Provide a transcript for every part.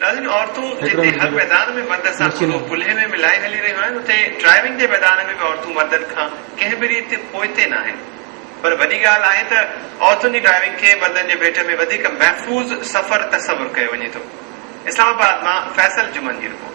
नाज़रीन औरतूं जिते हर मैदान में मर्द सां पुल्हे में मिलाए हली रहियूं आहिनि उते ड्राइविंग जे मैदान में बि औरतूं मर्दनि खां कंहिं बि रीति पोइते न आहिनि। पर वॾी ॻाल्हि आहे त औरतुनि जी ड्राइविंग खे मर्दनि जे भेट में वधीक महफ़ूज़ सफ़र तसवुर कयो वञे थो। इस्लामाबाद मां फैसल जुमन जी रिपोर्ट।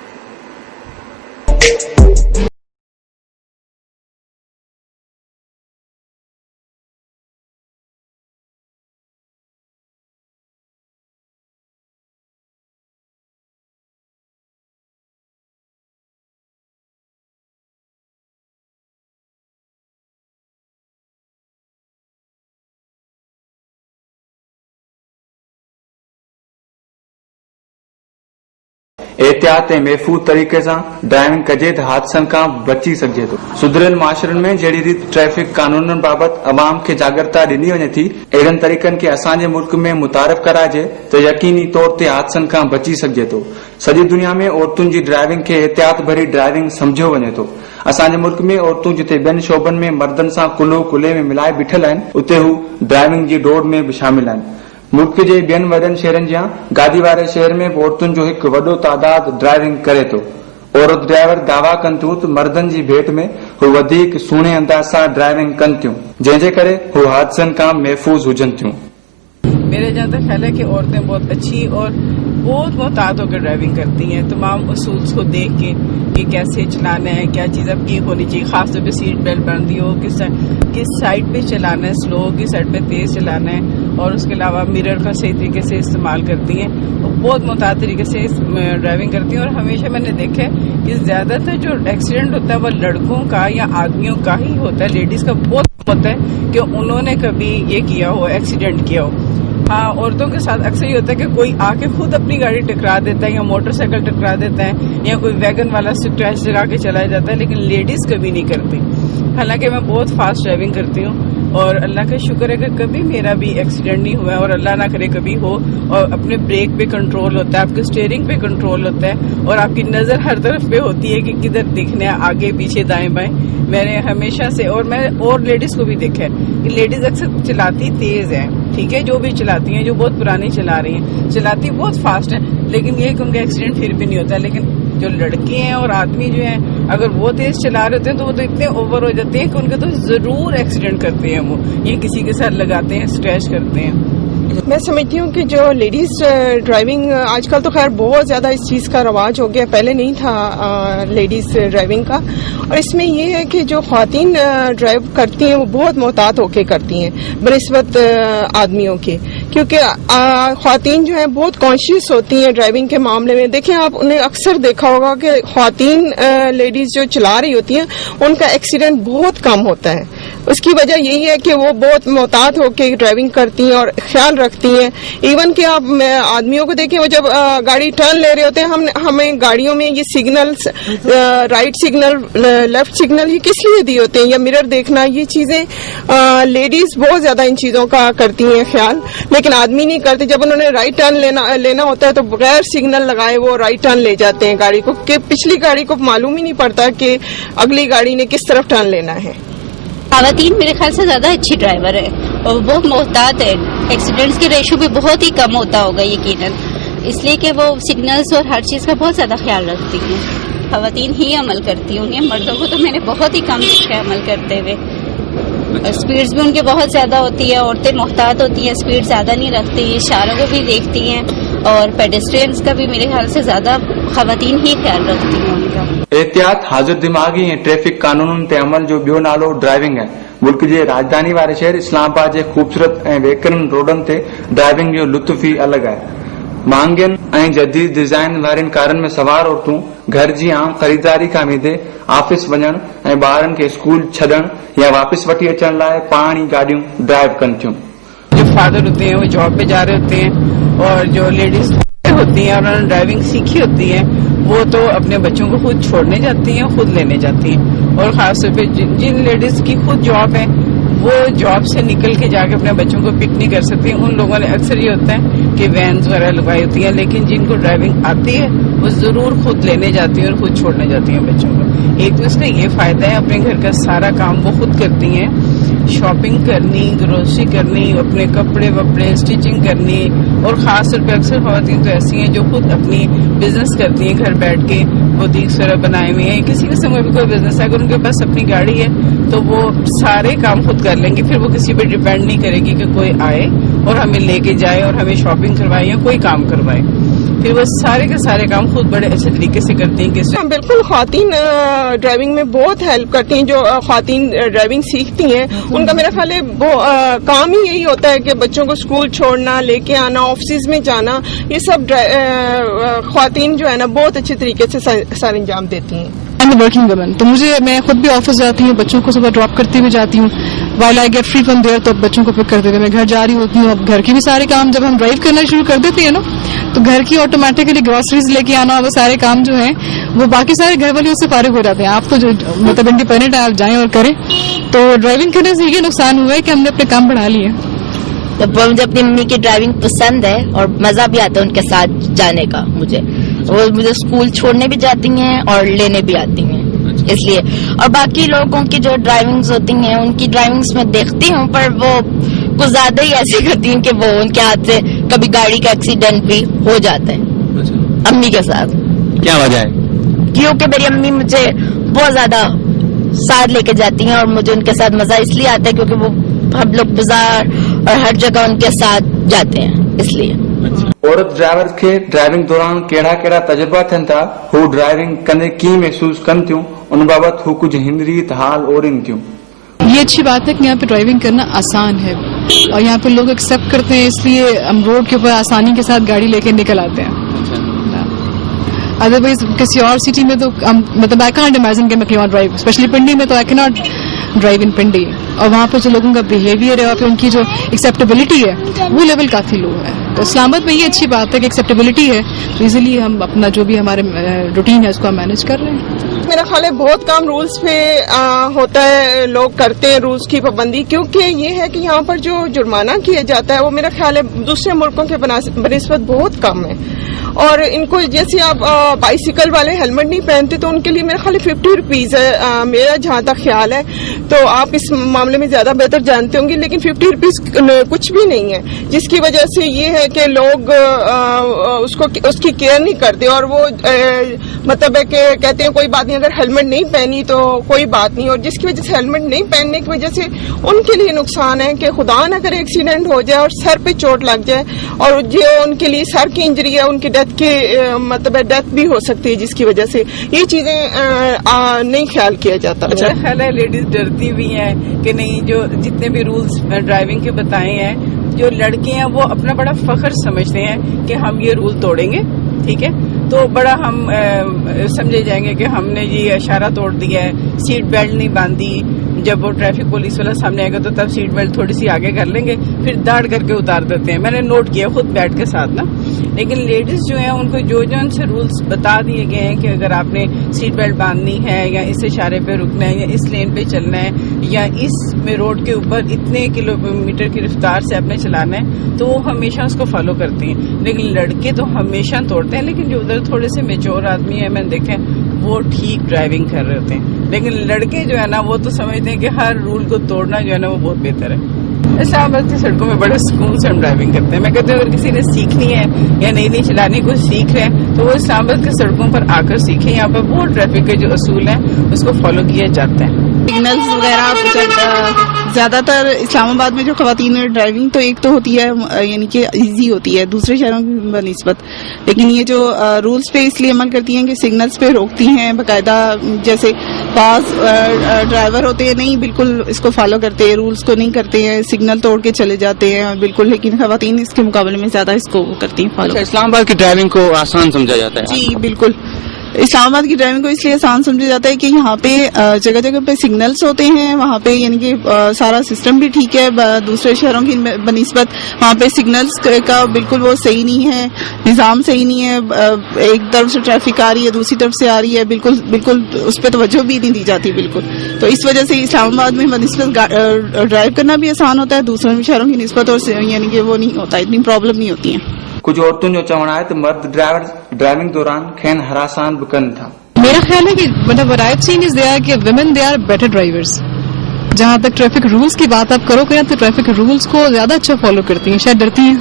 एहतियात ऐं महफ़ूज़ तरीक़े सां ड्राइविंग कजे त हादसनि खां बची सघिजे थो। सुधरियल माशरनि में जहिड़ी रीति ट्रैफ़िक कानूननि बाबति अवाम खे जागरूकता ॾिनी वञे थी, अहिड़नि तरीक़नि खे असांजे मुल्क में मुतारिफ़ कराइजे त यकीनी तौर ते हादसनि खां बची सघिजे थो। सॼी दुनिया में औरतुनि जी ड्राइविंग खे एहतियात भरी ड्राइविंग सम्झियो वञे थो। असांजे मुल्क में औरतूं जिते ॿियनि शोबनि में मर्दनि सां कुल्हो कुल्हे में मिलाए बीठल आहिनि, उते हू ड्राइविंग जी डोड़ में बि शामिल आहिनि। मुल्क जे ॿियनि वॾनि शहरनि जा गादी वारे शहर में औरतुनि जो हिकु वॾो तादाद ड्राइविंग करे थो। औरत ड्राइवर दावा कनि थियूं त मर्दनि जी भेट में हू वधीक सुहिणे अंदाज़ सां ड्राइविंग कनि थियूं, जंहिंजे करे हू हादसनि खां महफ़ूज़ हुजनि थियूं। मेरा जहाँ तक ख्याल है कि औरतें बहुत अच्छी और बहुत मोहतात होकर ड्राइविंग करती हैं, तमाम उसूल को देख के कि कैसे चलाना है, क्या चीज़ अब की होनी चाहिए, खासतौर पे सीट बेल्ट बंदी हो, किस साइड पे चलाना है, स्लो किस साइड पे तेज चलाना है, और उसके अलावा मिरर का सही तरीके से इस्तेमाल करती हैं। वो बहुत मोहतात तरीके से ड्राइविंग करती हैं। और हमेशा मैंने देखा है कि ज़्यादातर जो एक्सीडेंट होता है वो लड़कों का या आदमियों का ही होता है, लेडीज़ का बहुत होता है कि उन्होंने कभी ये किया हो, एक्सीडेंट किया हो। हाँ, औरतों के साथ अक्सर ये होता है कि कोई आके खुद अपनी गाड़ी टकरा देता है या मोटरसाइकिल टकरा देता है या कोई वैगन वाला स्क्रैच लगा के चला जाता है, लेकिन लेडीज कभी नहीं करती। हालांकि मैं बहुत फास्ट ड्राइविंग करती हूँ और अल्लाह का शुक्र है कि कभी मेरा भी एक्सीडेंट नहीं हुआ है, और अल्लाह ना करे कभी हो। और अपने ब्रेक पे कंट्रोल होता है, आपके स्टीयरिंग पे कंट्रोल होता है, और आपकी नज़र हर तरफ पे होती है कि किधर दिखना है, आगे पीछे दाएं बाएं। मैंने हमेशा से, और मैं और लेडीज़ को भी देखा है कि लेडीज़ अक्सर चलाती तेज़ है, ठीक है, जो भी चलाती हैं, जो बहुत पुरानी चला रही हैं, चलाती बहुत फास्ट है, लेकिन ये कि उनका एक्सीडेंट फिर भी नहीं होता। लेकिन जो लड़के हैं और आदमी जो हैं, अगर वो तेज चला रहे होते हैं तो वो तो इतने ओवर हो जाते हैं कि उनके तो जरूर एक्सीडेंट करते हैं, वो ये किसी के साथ लगाते हैं, स्क्रैच करते हैं। मैं समझती हूँ कि जो लेडीज ड्राइविंग आजकल तो खैर बहुत ज़्यादा इस चीज़ का रवाज हो गया, पहले नहीं था लेडीज ड्राइविंग का। और इसमें ये है कि जो ख्वातीन ड्राइव करती हैं वो बहुत मोहतात होके करती हैं बनिस्बत आदमियों के, क्योंकि ख्वातीन जो है बहुत कॉन्शियस होती हैं ड्राइविंग के मामले में। देखें, आप उन्हें अक्सर देखा होगा कि ख्वातीन लेडीज जो चला रही होती हैं उनका एक्सीडेंट बहुत कम होता है। उसकी वजह यही है कि वो बहुत मोहतात होकर ड्राइविंग करती हैं और ख्याल रखती हैं। इवन कि आप आदमियों को देखें, वो जब गाड़ी टर्न ले रहे होते हैं, हमें गाड़ियों में ये signals, write signal, left signal, ये किस लिए दिए होते हैं, या मिरर देखना, ये चीजें लेडीज बहुत ज्यादा इन चीजों का करती हैं ख्याल, लेकिन आदमी नहीं करते। जब उन्होंने राइट टर्न लेना होता है तो बगैर सिग्नल लगाए वो राइट टर्न ले जाते हैं गाड़ी को, कि पिछली गाड़ी को मालूम ही नहीं पड़ता कि अगली गाड़ी ने किस तरफ टर्न लेना है। खवातीन मेरे ख्याल से ज्यादा अच्छी ड्राइवर है और बहुत मोहतात है। एक्सीडेंट्स के रेशो भी बहुत ही कम होता होगा यकीनन, इसलिए कि वो सिग्नल्स और हर चीज़ का बहुत ज़्यादा ख्याल रखती हैं। खवातीन ही अमल करती होंगी, मर्दों को तो मैंने बहुत ही कम देखा है अमल करते हुए। और स्पीड्स भी उनके बहुत ज़्यादा होती है, औरतें मोहतात होती हैं, स्पीड ज़्यादा नहीं रखती, इशारों को भी देखती हैं, और पेडेस्ट्रियंस का भी मेरे ख्याल से ज़्यादा खवातीन ही ख्याल रखती हैं उनका। एहतियात, हाज़िर दिमाग़ी ऐं ट्रैफ़िक कानूननि ते अमल जो ॿियो नालो ड्राइविंग आहे। मुल्क जे राजधानी वारे शहर इस्लामाबाद जे ख़ूबसूरत ऐं वेकरनि रोडनि ते ड्राइविंग जो लुत्फ़ ई अलॻि आहे। महांगियुनि ऐं जदीद डिज़ाइन वारनि कारनि में सवार औरतूं घर जी आम ख़रीदारी खां वेंदे ऑफिस वञण ऐं ॿारनि खे स्कूल छॾण या वापसि वठी अचण लाइ पाण ई गाॾियूं ड्राइव कनि थियूं। जो फादर होते हैं वो जॉब पे जा रहे होते हैं, और जो लेडीज होती हैं और उन्होंने ड्राइविंग सीखी होती है वो तो अपने बच्चों को खुद छोड़ने जाती हैं, खुद लेने जाती हैं। और खासतौर पे जिन लेडीज की खुद जॉब है वो जॉब से निकल के जाके अपने बच्चों को पिक नहीं कर सकती, उन लोगों ने अक्सर ये होता है कि वैन्स वगैरह लगाई होती हैं, लेकिन जिनको ड्राइविंग आती है वो जरूर खुद लेने जाती हैं और खुद छोड़ने जाती हैं बच्चों को। एक तो इसका ये फायदा है, अपने घर का सारा काम वो खुद करती हैं, शॉपिंग करनी, ग्रोसरी करनी, अपने कपड़े वपड़े स्टिचिंग करनी, اور خاص طور پہ اکثر خواتین تو ایسی ہیں جو خود اپنی بزنس کرتی ہیں گھر بیٹھ کے, بوتیکس وغیرہ بنائے ہوئے ہیں, کسی قسم کا بھی کوئی بزنس ہے, اگر ان کے پاس اپنی گاڑی ہے تو وہ سارے کام خود کر لیں گے, پھر وہ کسی پہ ڈیپینڈ نہیں کرے گی کہ کوئی آئے اور ہمیں لے کے جائے اور ہمیں شاپنگ کروائے یا کوئی کام کروائے, پھر وہ سارے کے سارے کام خود بڑے اچھے طریقے سے کرتی ہیں. بالکل خواتین ڈرائیونگ میں بہت ہیلپ کرتی ہیں. جو خواتین ڈرائیونگ سیکھتی ہیں ان کا میرا خیال ہے کام ہی یہی ہوتا ہے کہ بچوں کو اسکول چھوڑنا, لے کے آنا, آفسز میں جانا, یہ سب خواتین جو ہے نا بہت اچھے طریقے سے سر انجام دیتی ہیں. ورکنگ وومن, تو میں خود بھی آفس جاتی ہوں, بچوں کو صبح ڈراپ کرتی ہوئے جاتی ہوں, while I get free from there, تو بچوں کو پک کرتے ہوئے میں گھر جا رہی ہوتی ہوں. اب گھر کے بھی سارے کام جب ہم ڈرائیو کرنا شروع کر دیتے ہیں نا, تو گھر کی آٹومیٹکلی گروسریز لے کے آنا, وہ سارے کام جو ہیں وہ باقی سارے گھر والے اس سے فارغ ہو جاتے ہیں. آپ تو جو مطلب انڈیپینڈنٹ ہیں, آپ جائیں اور کریں. تو ڈرائیونگ کرنے سے یہ نقصان ہوا ہے کہ ہم نے اپنے کام بڑھا لیے. مجھے اپنی امی کی ڈرائیونگ پسند ہے اور مزہ بھی آتا ہے ان کے ساتھ جانے کا. وہ مجھے اسکول چھوڑنے بھی جاتی ہیں اور لینے بھی آتی ہیں, اس لیے. اور باقی لوگوں کی جو ڈرائیونگز ہوتی ہیں ان کی ڈرائیونگز میں دیکھتی ہوں, پر وہ کچھ زیادہ ہی ایسی کرتی ہیں کہ وہ ان کے ہاتھ سے کبھی گاڑی کا ایکسیڈنٹ بھی ہو جاتا ہے امی کے ساتھ. کیا وجہ ہے؟ کیونکہ میری امی مجھے بہت زیادہ ساتھ لے کے جاتی ہیں اور مجھے ان کے ساتھ مزہ اس لیے آتا ہے کیونکہ وہ ہم لوگ بازار اور ہر جگہ ان کے ساتھ جاتے ہیں, اس لیے. عورت ڈرائیور کے ڈرائیونگ دوران کیڑا کیڑا تجربہ تھن تھا, ہو ڈرائیونگ کندے کی محسوس کن تھیوں, ان بابت ہو کچھ ہنریت حال اور ان تھیوں. یہ اچھی بات ہے کہ یہاں پہ ڈرائیونگ کرنا آسان ہے اور یہاں پہ لوگ ایکسیپٹ کرتے ہیں, اس لیے ہم روڈ کے اوپر آسانی کے ساتھ گاڑی لے کے نکل آتے ہیں. ادروائز کسی اور سٹی میں تو مطلب آئی کانٹ امیجن کہ میں کہیں اور ڈرائیو, اسپیشلی پنڈی میں تو آئی کی ناٹ ڈرائیو ان پنڈی, اور وہاں پہ جو لوگوں کا بہیویئر ہے اور پھر ان کی جو ایکسیپٹیبلٹی ہے وہ لیول کافی لو ہے. تو اسلام آباد میں یہ اچھی بات ہے کہ ایکسیپٹیبلٹی ہے, تو ایزیلی ہم اپنا جو بھی ہمارے روٹین ہے اس کو ہم مینج کر رہے ہیں. میرا خیال ہے بہت کام رولز پہ ہوتا ہے, لوگ کرتے ہیں رولز کی پابندی, کیونکہ یہ ہے کہ یہاں پر جو جرمانہ کیا جاتا ہے وہ میرا خیال ہے دوسرے ملکوں کے بنسبت بہت کم ہے. اور ان کو جیسے آپ بائیسیکل والے ہیلمٹ نہیں پہنتے تو ان کے لیے میرا خیال 50 روپیز ہے, میرا جہاں تک خیال ہے. تو آپ اس معاملے میں زیادہ بہتر جانتے ہوں گے, لیکن 50 روپیز کچھ بھی نہیں ہے, جس کی وجہ سے یہ ہے کہ لوگ اس کی کیئر نہیں کرتے, اور وہ مطلب ہے کہ کہتے ہیں کوئی بات نہیں, اگر ہیلمٹ نہیں پہنی تو کوئی بات نہیں, اور جس کی وجہ سے ہیلمٹ نہیں پہننے کی وجہ سے ان کے لیے نقصان ہے کہ خدا نہ کرے ایکسیڈنٹ ہو جائے اور سر پہ چوٹ لگ جائے, اور جو ان کے لیے سر کی انجری ہے ان کی ڈیتھ کے مطلب ڈیتھ بھی ہو سکتی ہے, جس کی وجہ سے یہ چیزیں نہیں خیال کیا جاتا. اچھا خیال ہے لیڈیز ڈرتی بھی ہیں کہ نہیں, جو جتنے بھی رولز ڈرائیونگ کے بتائے ہیں, جو لڑکے ہیں وہ اپنا بڑا فخر سمجھتے ہیں کہ ہم یہ رول توڑیں گے, ٹھیک ہے, تو بڑا ہم سمجھے جائیں گے کہ ہم نے یہ اشارہ توڑ دیا ہے, سیٹ بیلٹ نہیں باندھی, جب وہ ٹریفک پولیس والا سامنے آئے گا تو تب سیٹ بیلٹ تھوڑی سی آگے کر لیں گے, پھر داڑ کر کے اتار دیتے ہیں. میں نے نوٹ کیا خود بیٹھ کے ساتھ نا. لیکن لیڈیز جو ہیں ان کو جو ان سے رولز بتا دیے گئے ہیں کہ اگر آپ نے سیٹ بیلٹ باندھنی ہے یا اس اشارے پہ رکنا ہے یا اس لین پہ چلنا ہے یا اس میں روڈ کے اوپر اتنے کلومیٹر کی رفتار سے آپ نے چلانا ہے, تو وہ ہمیشہ اس کو فالو کرتی ہیں. لیکن لڑکے تو ہمیشہ توڑتے ہیں, لیکن جو ادھر تھوڑے سے میچور آدمی ہیں میں نے دیکھا وہ ٹھیک ڈرائیونگ کر رہے ہوتے ہیں, لیکن لڑکے جو ہے نا وہ تو سمجھتے ہیں کہ ہر رول کو توڑنا جو ہے نا وہ بہت بہتر ہے. اسلام آباد کی سڑکوں میں بڑے سکون سے ہم ڈرائیونگ کرتے ہیں. میں کہتے ہیں اگر کسی نے سیکھنی ہے یا نئی چلانے کو سیکھ رہے ہیں تو وہ اسلام آباد کی سڑکوں پر آ کر سیکھیں. یہاں پر وہ ٹریفک کے جو اصول ہیں اس کو فالو کیا جاتا ہے. سگنلز وغیرہ زیادہ تر اسلام آباد میں جو خواتین ڈرائیونگ تو ایک تو ہوتی ہے یعنی کہ ایزی ہوتی ہے دوسرے شہروں کی بنسبت, لیکن یہ جو رولز پہ اس لیے عمل کرتی ہیں کہ سگنلز پہ روکتی ہیں باقاعدہ. جیسے بعض ڈرائیور ہوتے ہیں نہیں بالکل اس کو فالو کرتے ہیں, رولز کو نہیں کرتے ہیں, سگنل توڑ کے چلے جاتے ہیں بالکل, لیکن خواتین اس کے مقابلے میں زیادہ اس کو کرتی ہیں فالو. اسلام آباد کی ڈرائیونگ کو آسان سمجھا جاتا ہے. جی بالکل, اسلام آباد کی ڈرائیونگ کو اس لیے آسان سمجھا جاتا ہے کہ یہاں پہ جگہ جگہ پہ سگنلز ہوتے ہیں, وہاں پہ یعنی کہ سارا سسٹم بھی ٹھیک ہے دوسرے شہروں کی بنسبت. وہاں پہ سگنلز کا بالکل وہ صحیح نہیں ہے, نظام صحیح نہیں ہے, ایک طرف سے ٹریفک آ رہی ہے دوسری طرف سے آ رہی ہے, بالکل اس پہ توجہ بھی نہیں دی جاتی بالکل. تو اس وجہ سے اسلام آباد میں بنسبت ڈرائیو کرنا بھی آسان ہوتا ہے دوسرے شہروں کی نسبت, اور یعنی کہ وہ نہیں ہوتا, اتنی پرابلم نہیں ہوتی ہیں. کچھ عورتوں جو چونا ہے تو مرد ڈرائیونگ دوران کھین ہراسان بکن تھا. میرا خیال ہے کہ مطلب what I've seen is کہ women they are better drivers. جہاں تک ٹریفک رولز کی بات آپ کرو کہ تو ٹریفک رولز کو زیادہ اچھا فالو کرتی ہیں, شاید ڈرتی ہیں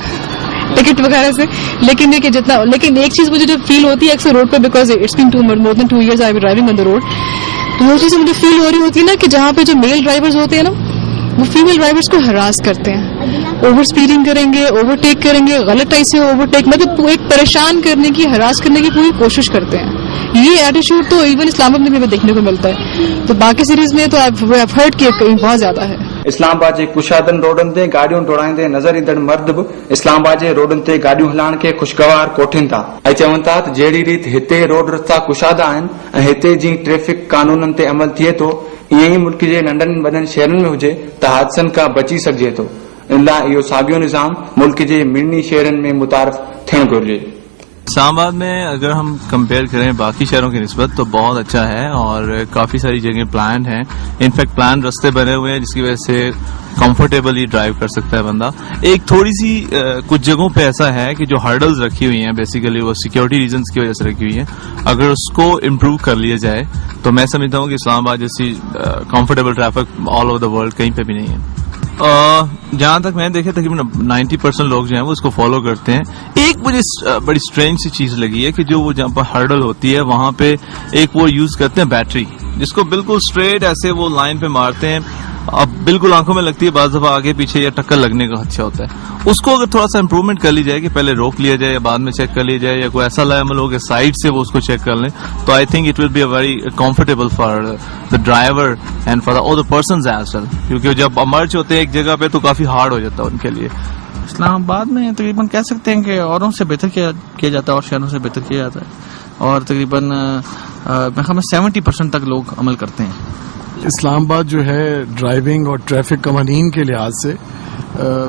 टिकट वगैरह से, लेकिन ये कि जितना, लेकिन एक चीज मुझे जो फील होती है अक्सर रोड पे, because it's been more than 2 years I am driving on the road, तो वो चीज मुझे फील हो रही होती है ना कि जहाँ पे जो मेल ड्राइवर्स होते हैं ना, वो फीमेल ड्राइवर्स को हरास करते हैं, ओवर स्पीडिंग करेंगे, ओवरटेक करेंगे, गलत टाइप से ओवरटेक, मतलब एक परेशान करने की, हरास करने की पूरी कोशिश करते हैं. ये एटीट्यूड तो इवन इस्लामाबाद में भी देखने को मिलता है. तो बाकी सीरीज में तो आई हर्ड कि कहीं बहुत ज्यादा है. इस्लामाबाद जे कुशादन रोडन ते गाड़ियों दौड़ाईंदे नज़र ईंदड़ मर्द बि इस्लामाबाद जे रोडन ते गाड़ियों हलाइण खे खुशगवार कोठिन था ऐं चवनि था त जहिड़ी रीति हिते रोड रस्ता कुशादा आहिनि ऐं हिते जीअं ट्रैफिक कानूननि ते अमल थिए थो, ईअं ई मुल्क जे नंढनि वॾनि शहरनि में हुजे त हादसनि खां बची सघिजे थो. इन लाइ इहो साॻियो निज़ाम मुल्क जे मिनी शहरनि में मुतारिफ़ थियणु घुरिजे. इस्लामाबाद में अगर हम कंपेयर करें बाकी शहरों की निस्बत तो बहुत अच्छा है और काफी सारी जगह प्लान है. इनफैक्ट प्लान रास्ते बने हुए हैं जिसकी वजह से कंफर्टेबली ड्राइव कर सकता है बंदा. एक थोड़ी सी कुछ जगहों पे ऐसा है कि जो हर्डल्स रखी हुई हैं बेसिकली वो सिक्योरिटी रीजंस की वजह से रखी हुई हैं. अगर उसको इम्प्रूव कर लिया जाए तो मैं समझता हूँ कि इस्लामाबाद जैसी comfortable traffic all over the world कहीं पे भी नहीं है. जहां तक मैंने देखा तकरीबन 90% लोग जो हैं वो इसको फॉलो करते हैं. एक मुझे बड़ी स्ट्रेंज सी चीज लगी है कि जो वो जहां पर हर्डल होती है वहां पे एक वो यूज करते हैं बैटरी, जिसको बिल्कुल स्ट्रेट ऐसे वो लाइन पे मारते हैं. अब बिल्कुल आंखों में लगती है, बाज़ दफा आगे पीछे या टक्कर लगने का खदशा होता है. उसको अगर थोड़ा सा इम्प्रूवमेंट कर ली जाए कि पहले रोक लिया जाए या बाद में चेक कर लिया जाए या कोई ऐसा लाइमल हो कि साइड से वो उसको चेक कर लें, तो I think it will be a very comfortable for the driver and for the other persons as well, क्योंकि जब मर्ज होते हैं एक जगह पे तो काफी हार्ड हो जाता है उनके लिए. इस्लामाबाद में तकरीबन कह सकते हैं कि औरों से बेहतर किया जाता है और शहरों से बेहतर किया जाता है और तकरीबन मैं ख्याल में 70% तक लोग अमल करते हैं. इस्लामाबाद जो है ड्राइविंग और ट्रैफिक कवानीन के लिहाज से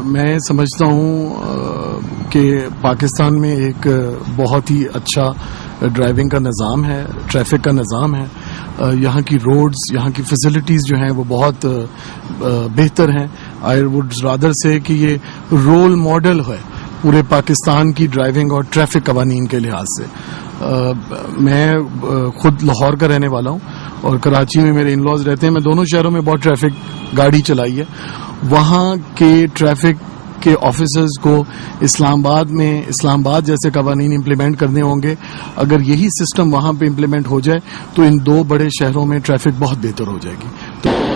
मैं समझता हूँ कि पाकिस्तान में एक बहुत ही अच्छा ड्राइविंग का निज़ाम है, ट्रैफिक का निज़ाम है. यहाँ की रोड्स, यहाँ की फैसिलिटीज़ जो हैं वो बहुत बेहतर हैं. आई वुड रादर से कि ये रोल मॉडल है पूरे पाकिस्तान की ड्राइविंग और ट्रैफिक कवानीन के लिहाज से. मैं खुद लाहौर का रहने वाला हूँ और कराची में मेरे इन लॉज रहते हैं. मैं दोनों शहरों में बहुत ट्रैफिक गाड़ी चलाई है. वहाँ के ट्रैफिक के ऑफिसर्स को इस्लामाबाद जैसे कवानीन इम्प्लीमेंट करने होंगे. अगर यही सिस्टम वहाँ पे इम्प्लीमेंट हो जाए तो इन दो बड़े शहरों में ट्रैफिक बहुत बेहतर हो जाएगी.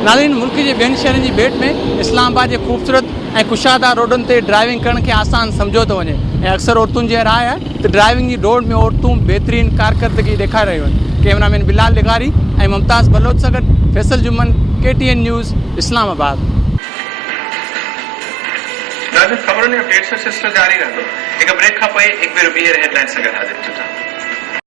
नाज़रीन, मुल्क जे ॿियनि शहरनि जी भेट में इस्लामाबाद जे ख़ूबसूरत ऐं कुशादा रोडनि ते ड्राइविंग करण खे आसान सम्झो थो वञे ऐं अक्सर औरतुनि जी राय आहे त ड्राइविंग जी दौड़ में औरतूं बहितरीन कारकर्दगी ॾेखारे रहियूं आहिनि. कैमरामैन बिलाल लिगारी ऐं मुमताज़ बलोच सां गॾु फैसल जुमन, KTN न्यूज़, इस्लामाबाद. खबरों ने अपडेट्स सिलसिलो जारी रहंदो. हिकु ब्रेक खां पोइ हिकु भेरो ॿीहर हेडलाइन सां गॾु हाज़िर थींदा.